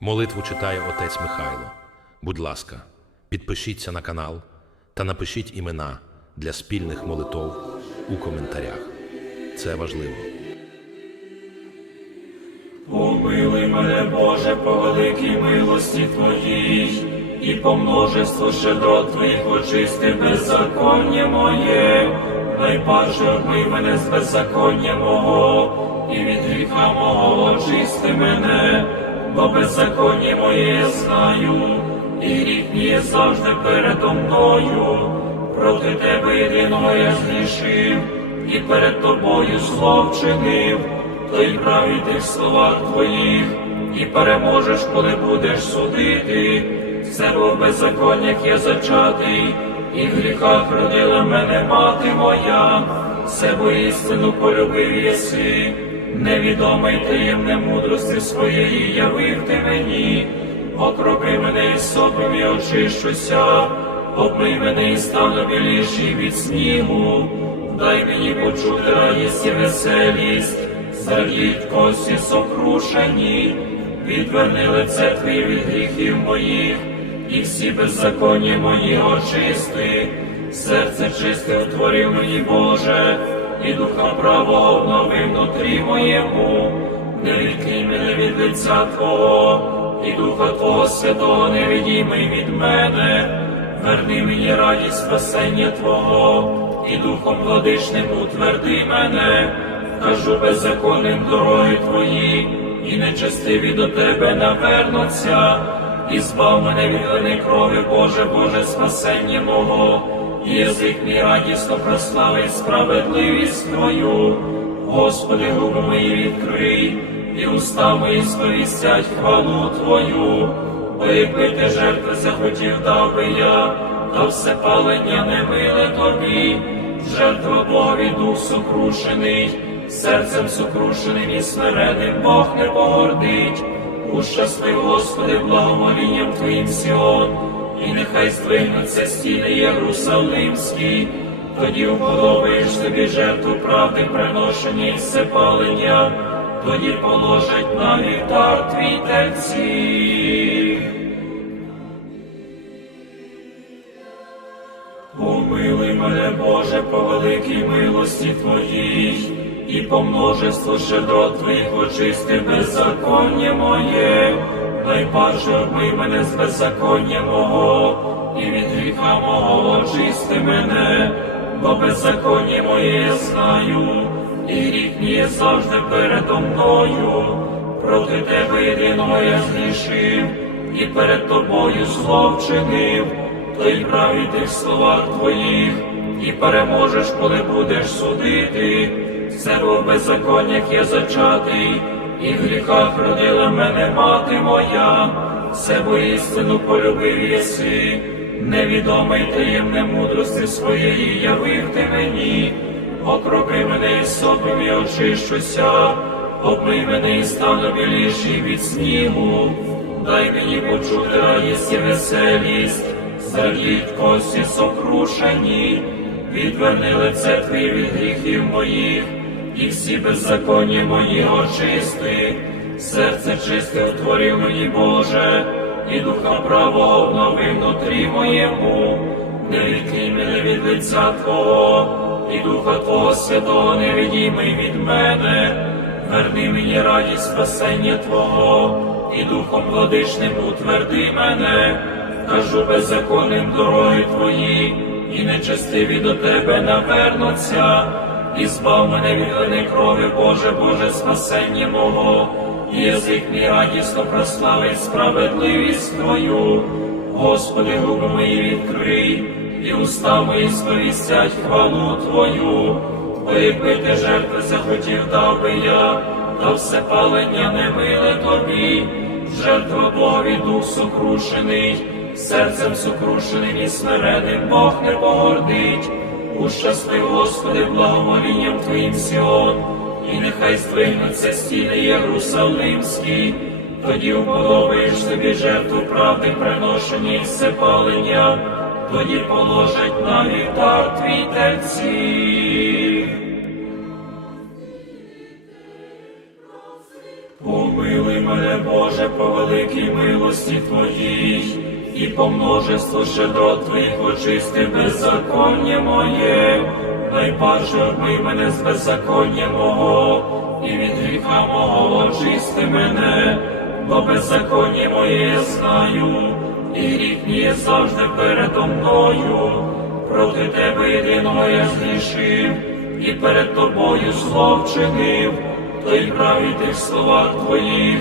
Молитву читає отець Михайло. Будь ласка, підпишіться на канал та напишіть імена для спільних молитов у коментарях. Це важливо. Помилуй мене, Боже, по великій милості Твоїй, і по множеству щедрот Твоїх очисти беззаконня моє, найпаче обмий мене з беззаконня мого, і від гріха мого очисти мене, бо беззаконня моє знаю, і гріх мій завжди передо мною. Проти тебе єдиного я згрішив, і перед тобою зло вчинив, то й праві тих словах твоїх, і переможеш, коли будеш судити. Все в беззаконнях я зачатий, і в гріхах родила мене мати моя, все істину полюбив єси, невідомий таємне мудрості своєї явив ти мені, окропи мене і сопом я очищуся, обмий мене і стану біліший від снігу, дай мені почути радість і веселість, зрадіть кості сокрушені, відверни лице Твоє від гріхів моїх, і всі беззаконня мої очисти, серце чисте утворив мені, Боже, і духа правого обнови внутрі моєму, не відкинь мене від лиця Твого, і духа Твого святого не відійми від мене, верни мені радість спасення Твого, і духом владичним утверди мене, кажу беззаконним дороги Твої, і нечестиві до Тебе навернуться, і збав мене від вини крові, Боже, Боже, спасення мого, язик мій радісно прославить справедливість Твою, Господи, губи мої відкрий, і уста мої сповістять хвалу Твою, бо якби ти жертви захотів, дав би я, та все палення не миле тобі, жертва Богові дух сокрушений, серцем сокрушеним і смиреним Бог не погордить. Ущаслив, Господи, благомолінням Твоїм Сіон, і нехай здвигнуться стіни Єрусалимські, тоді уподобаєш тобі жертву правди, приношення і все палення, тоді положать на вівтар твій тельці. Помилуй мене, Боже, по великій милості Твоїй, і по множеству щедрот Твоїх очисти беззаконня моє, найпаче обмий мене з беззаконня мого, і від гріха мого очисти мене, бо беззаконня моє я знаю, і гріх мій є завжди передо мною. Проти тебе єдиного я згрішив, і перед тобою зло вчинив то й праві тих словах твоїх, і переможеш, коли будеш судити. Все в беззаконнях я зачатий, і в гріхах родила мене мати моя, все істину полюбив єси, невідомий таємне мудрості своєї явив ти мені, окропи мене і сопом очищуся, обмий мене і стану біліший від снігу, дай мені почути радість і веселість. Зрадіть кості сокрушені, відверни лице Твоє від гріхів моїх, і всі беззаконня мої очисти, серце чисте утворив мені, Боже, і духа правого обнови внутрі моєму, не відкинь мене від лиця Твого, і духа Твого святого не відійми від мене, верни мені радість спасення Твого, і духом владичним утверди мене. Кажу беззаконним дороги твої, і нечестиві до тебе навернуться, і збав мене від вини крові, Боже, Боже, спасення мого, язик мій радісно прославить справедливість Твою, Господи, губи мої відкрий, і уста мої сповістять хвалу Твою, бо якби ти жертви захотів, дав би я, та все палення не миле тобі, жертва Богові дух сокрушений серцем сокрушеним і смиреним Бог не погордить. Ущаслив, Господи, благомолінням Твоїм Сіон, і нехай здвигнуться стіни Єрусалимські, тоді уподобаєш собі жертву правди, приношення і все палення, тоді положать на вітар твій тельці. Помилуй мене, Боже, по великій милості Твоїй, і по множеству щедрот Твоїх очисти беззаконня моє, найпаче обмий мене з беззаконня мого, і від гріха мого очисти мене, бо беззаконня моє я знаю, і гріх мій є завжди передо мною. Проти тебе єдиного я згрішив, і перед тобою зло вчинив, то й праві тих словах твоїх,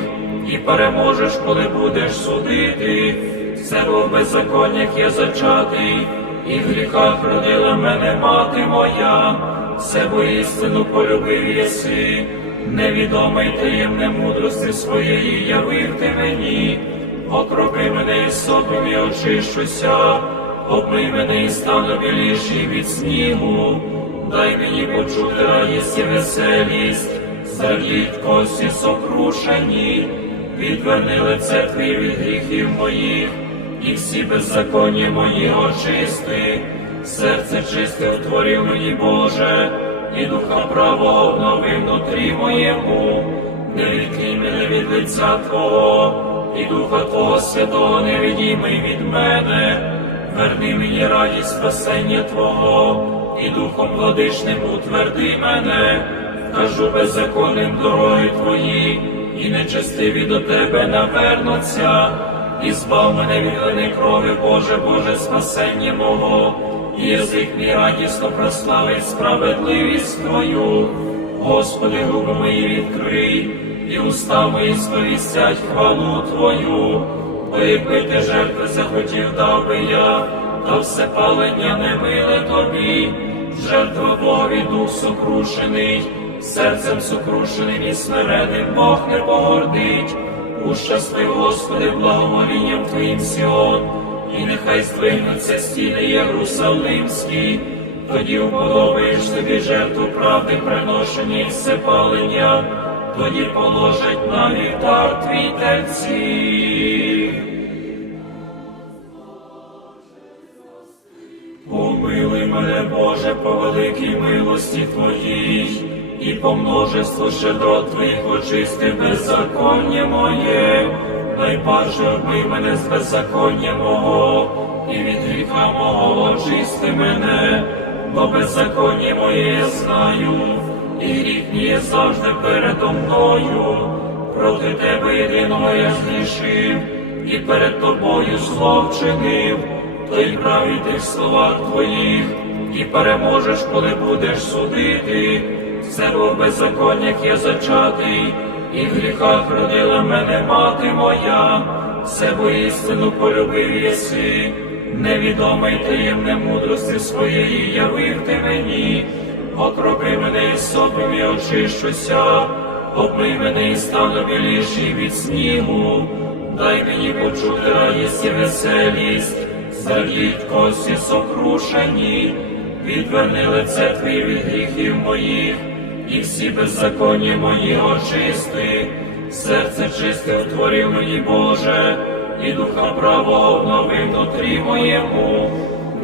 і переможеш, коли будеш судити. Все в беззаконнях є зачатий, і в гріхах родила мене мати моя, все бо істину полюбив єси, невідомий таємне мудрості своєї явив ти мені, окропи мене і соком і очищуся. Обмий мене і стану біліший від снігу, дай мені почути радість і веселість, зрадіть кості сокрушені, відверни лице Твоє від гріхів моїх, і всі беззаконня мої очисти, серце чисте утворив мені, Боже, і духа правого обнови внутрі моєму, не відкинь мене від лиця Твого, і духа Твого Святого не відійми від мене. Верни мені радість спасення Твого, і духом владишним утверди мене, кажу беззаконним дороги Твої, і нечестиві до Тебе навернуться, і збав мене від вини крові, Боже, Боже, спасення мого, і язик мій радісно прославить справедливість Твою. Господи, губи мої відкрий, і уста мої сповістять хвалу Твою. Бо якби ти жертви захотів, дав би я, та все палення не миле тобі, жертва Богові дух сокрушений, серцем сокрушеним і смиреним Бог не погордить. Ущаслив, Господи, благомолінням Твоїм Сіон, і нехай здвигнуться стіни Єрусалимські, тоді уподобаєш тобі жертву правди, приношення і все палення, тоді положить на вівтар твій терці. Помилуй мене, Боже, по великій милості Твоїй, і по множеству щедрот Твоїх очисти беззаконня моє, найпаче обмий мене з беззаконня мого, і від гріха мого очисти мене, бо беззаконня моє я знаю, і гріх мій завжди передо мною. Проти тебе єдиного я згрішив, і перед тобою зло вчинив, то й праві тих словах твоїх, і переможеш, коли будеш судити. В беззаконнях я зачатий, і в гріхах родила мене мати моя, все бо істину полюбив єси, невідомий таємне мудрості своєї явив ти мені, окропи мене і сопом і очищуся. Обмий мене і стану біліший від снігу, дай мені почути радість і веселість, зрадіть кості сокрушені, відверни лице Твоє від гріхів моїх, і всі беззаконня мої очисти, серце чисте утворив мені, Боже, і духа правого обнови внутрі моєму,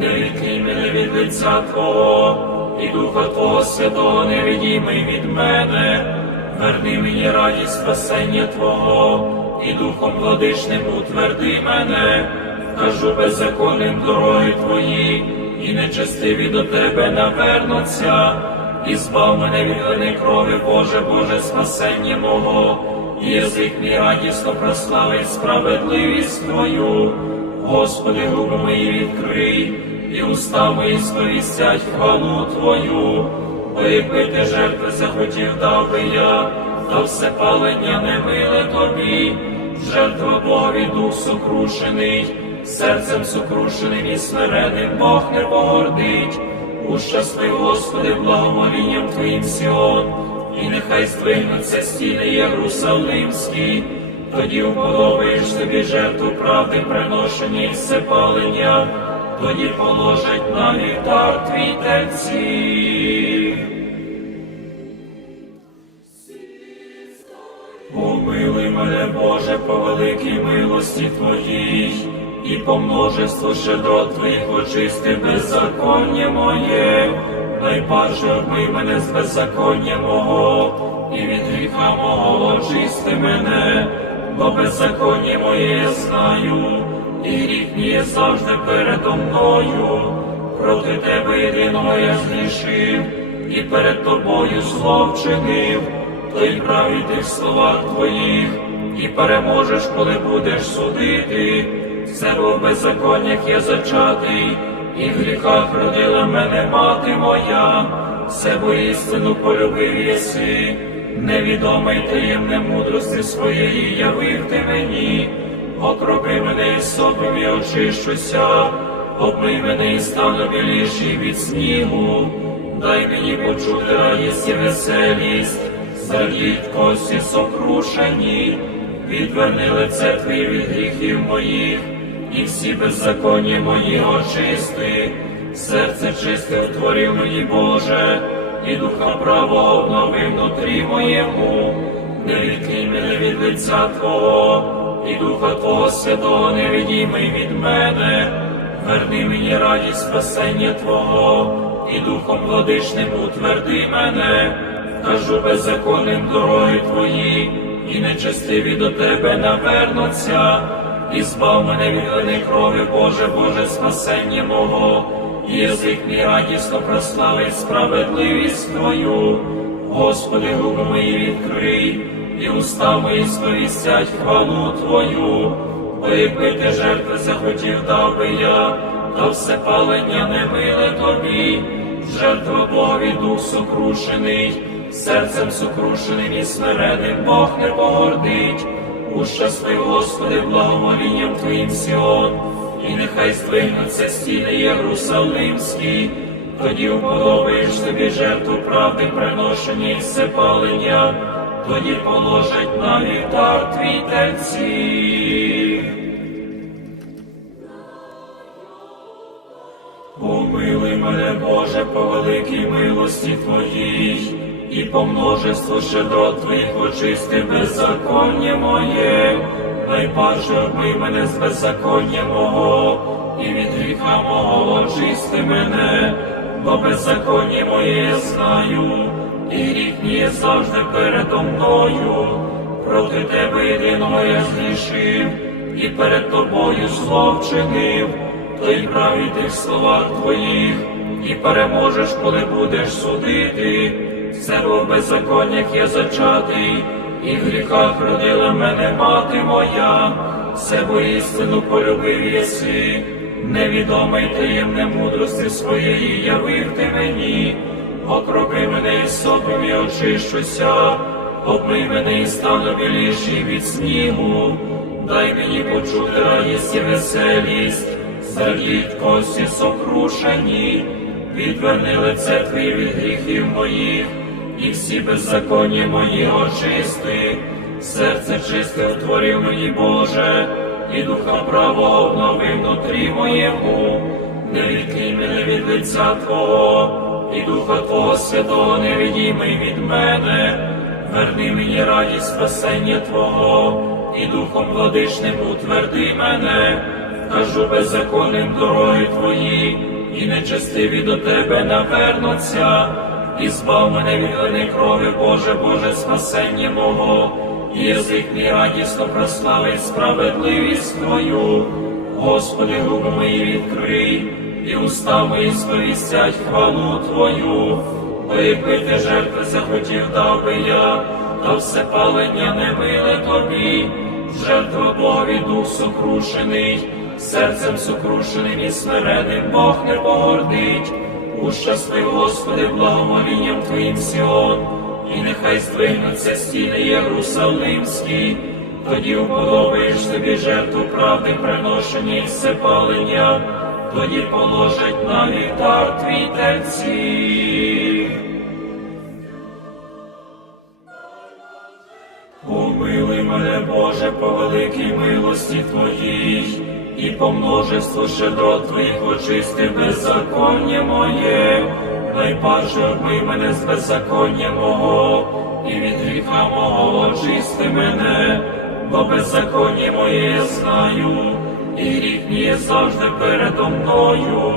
не відкинь мене від лиця Твого, і духа Твого Святого не відійми від мене. Верни мені радість спасення Твого, і духом владишним утверди мене, кажу беззаконним дороги Твої, і нечестиві до Тебе навернуться, і збав мене від вини крові, Боже, Боже, спасення мого, і язик мій радісно прославить справедливість Твою. Господи, губи мої відкрий, і уста мої сповістять хвалу Твою. Бо якби ти жертви захотів, дав би я, та все палення не миле тобі, жертва Богові дух сокрушений, серцем сокрушеним і смиреним Бог не погордить. Ущаслив, Господи, благомолінням Твоїм Сіон, і нехай здвигнуться стіни Єрусалимські, тоді уподобаєш тобі жертву правди, приношення і все палення, тоді положить на вівтар твій терці. Помилуй мене, Боже, по великій милості Твоїй, і по множеству щедрот Твоїх очисти беззаконня моє, найпаче обмий мене з беззаконня мого, і від гріха мого очисти мене, бо беззаконня моє я знаю, і гріх мій є завжди передо мною. Проти тебе єдиного я згрішив, і перед тобою зло вчинив, то й праві тих словах твоїх, і переможеш, коли будеш судити. Все в беззаконнях я зачатий, і в гріхах родила мене мати моя, все бо істину полюбив єси, невідомий таємне мудрості своєї явив ти мені, окропи мене і сопом і очищуся, обмий мене і стану біліший від снігу, дай мені почути радість і веселість, зрадіть кості сокрушені, відверни лице твоє від гріхів моїх, і всі беззаконня мої очисти, серце чисте утворив мені Боже, і духа правого обнови внутрі моєму, не відкинь мене від лиця Твого, і духа Твого святого не відійми від мене, верни мені радість спасення Твого, і духом владичним утверди мене, кажу беззаконним дороги Твої, і нечестиві до Тебе навернуться, і збав мене від вини крові, Боже, Боже, спасення мого, язик мій радісно прославить справедливість Твою. Господи, губи мої відкрий, і уста мої сповістять хвалу Твою, бо якби ти жертви захотів, дав би я, та все палення не миле тобі, жертва Богові дух сокрушений, серцем сокрушеним і смиреним Бог не погордить. Ущаслив, Господи, благомолінням Твоїм Сіон, і нехай здвигнуться стіни Єрусалимські, тоді уподобаєш тобі жертву правди, приношення і всепалення, тоді положать на вівтар твій терці. Помилуй мене, Боже, по великій милості Твоїй, і по множеству щедрот Твоїх очисти беззаконня моє, найпаче обмий мене з беззаконня мого, і від гріха мого очисти мене, бо беззаконня моє я знаю, і гріх є завжди передо мною. Проти тебе єдиного я згрішив, і перед тобою зло вчинив, то й праві тих словах твоїх, і переможеш, коли будеш судити. Все в беззаконнях я зачатий, і в гріхах родила мене мати моя, все бо істину полюбив єси, невідомий таємне мудрості своєї явив ти мені, окропи мене і сопом і очищуся, обмий мене і стану біліший від снігу, дай мені почути радість і веселість, зрадіть кості сокрушені, відверни лице твоє від гріхів моїх, і всі беззаконня мої очисти, серце чисте утворив мені Боже, і духа правого обнови внутрі моєму, не відкинь мене від лиця Твого, і духа Твого святого не відійми від мене, верни мені радість спасення Твого, і духом владичним утверди мене, кажу беззаконним дороги Твої, і нечестиві до Тебе навернуться, і збав мене від вини крові, Боже, Боже, спасення мого, язик мій радісно прославить справедливість Твою. Господи, губи мої відкрий, і уста мої сповістять хвалу Твою, бо якби ти жертви захотів, дав би я, та все палення не миле тобі, жертва Богові дух сокрушений, серцем сокрушеним і смиреним Бог не погордить. Ущаслив, Господи, благомолінням Твоїм Сіон, і нехай здвигнуться стіни Єрусалимські, тоді уподобаєш тобі жертву правди, приношення і всепалення, тоді положать на вівтар твій терці. Помилуй мене, Боже, по великій милості Твоїй, і по множеству щедрот Твоїх очисти беззаконня моє, найпаче обмий мене з беззаконня мого, і від гріха мого очисти мене, бо беззаконня моє я знаю, і гріх мій є завжди передо мною.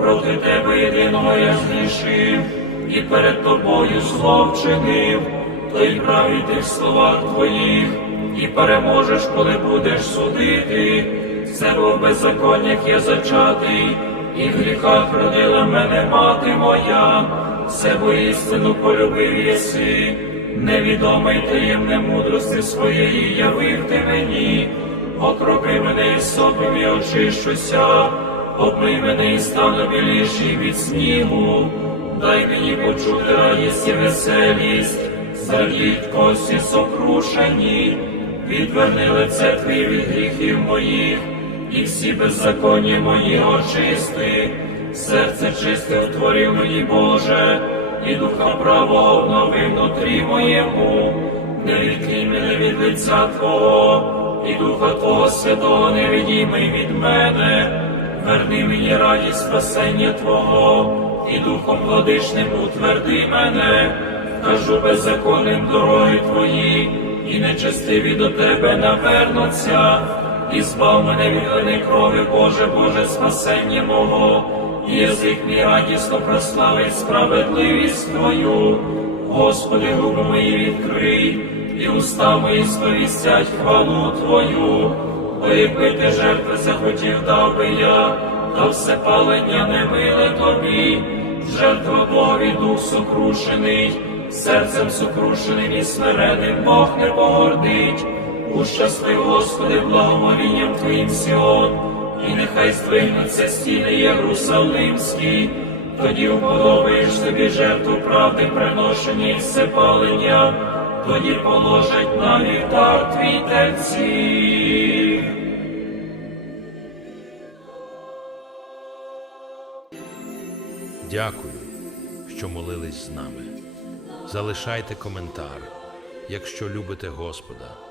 Проти тебе єдиного я згрішив, і перед тобою зло вчинив, то й праві тих словах твоїх, і переможеш, коли будеш судити. Все в беззаконнях я зачатий, і в гріхах родила мене мати моя, все істину полюбив єси, невідомий таємне мудрости своєї явив ти мені, окропи мене і сопом я очищуся, обмий мене і стану біліший від снігу, дай мені почути радість і веселість, зрадіть кості сокрушені, відверни лице твоє від гріхів моїх, і всі беззаконні мої очисти, серце чисте утворив мені Боже, і духа правого обнови внутрі моєму, не відкинь мене від лиця Твого, і духа Твого святого не відійми від мене, верни мені радість спасення Твого, і духом владичним утверди мене, кажу беззаконним дороги Твої, і нечестиві до Тебе навернуться, і збав мене від вини крові, Боже, Боже, спасення мого, язик мій радісно прославить справедливість Твою, Господи, губи мої відкрий, і уста мої сповістять хвалу Твою, бо жертви захотів, дав би я, та все палення не миле тобі, жертва Богові дух сокрушений, серцем сокрушеним і смиреним Бог не погордить. Ущаслив, Господи, благомолінням Твоїм Сіон, і нехай здвигнуться стіни Єрусалимські, тоді уподобаєш тобі жертву правди, приношення і всепалення, тоді положать на вівтар твій тельці. Дякую, що молились з нами. Залишайте коментар, якщо любите Господа,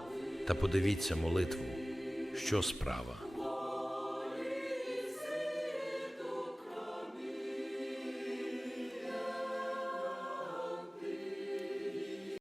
та подивіться молитву, що справа.